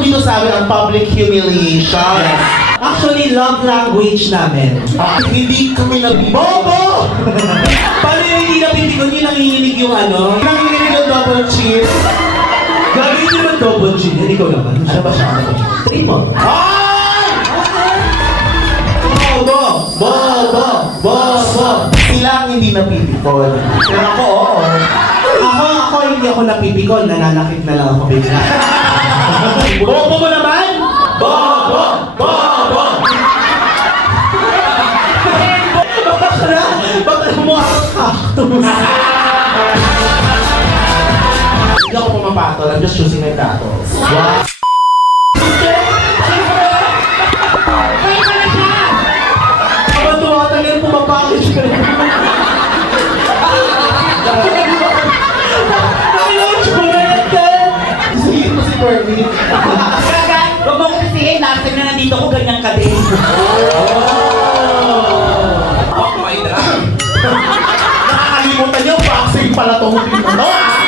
dito sa amin ang public humiliation. Actually, love language namin. Hindi kami nabibigyan. Bobo! Paano yung hindi nabibigyan yung nanginginig yung ano? Nanginginig yung double cheese. Gagawin nyo naman double chin. Yan, ikaw naman. Ano ba siya? Three mo. Ay! Bobo! Bobo! Bobo! Sila ang hindi napipikon. Pero ako, oo. Ako hindi ako napipikon. Nananakit na lang ako bigla. Bobo mo naman? Bobo! Bobo! Bakit mo ako? Hindi ako pumapatol. I'm just choosing my battles. Wow! Kapag tumatagal, pumapakit siya. Sige mo si Bernie. Huwag mo kong sisihin, last time na nandito ko, ganyan ka din. Oh my God. Nakakalimutan niyo, boxing pala tong ano.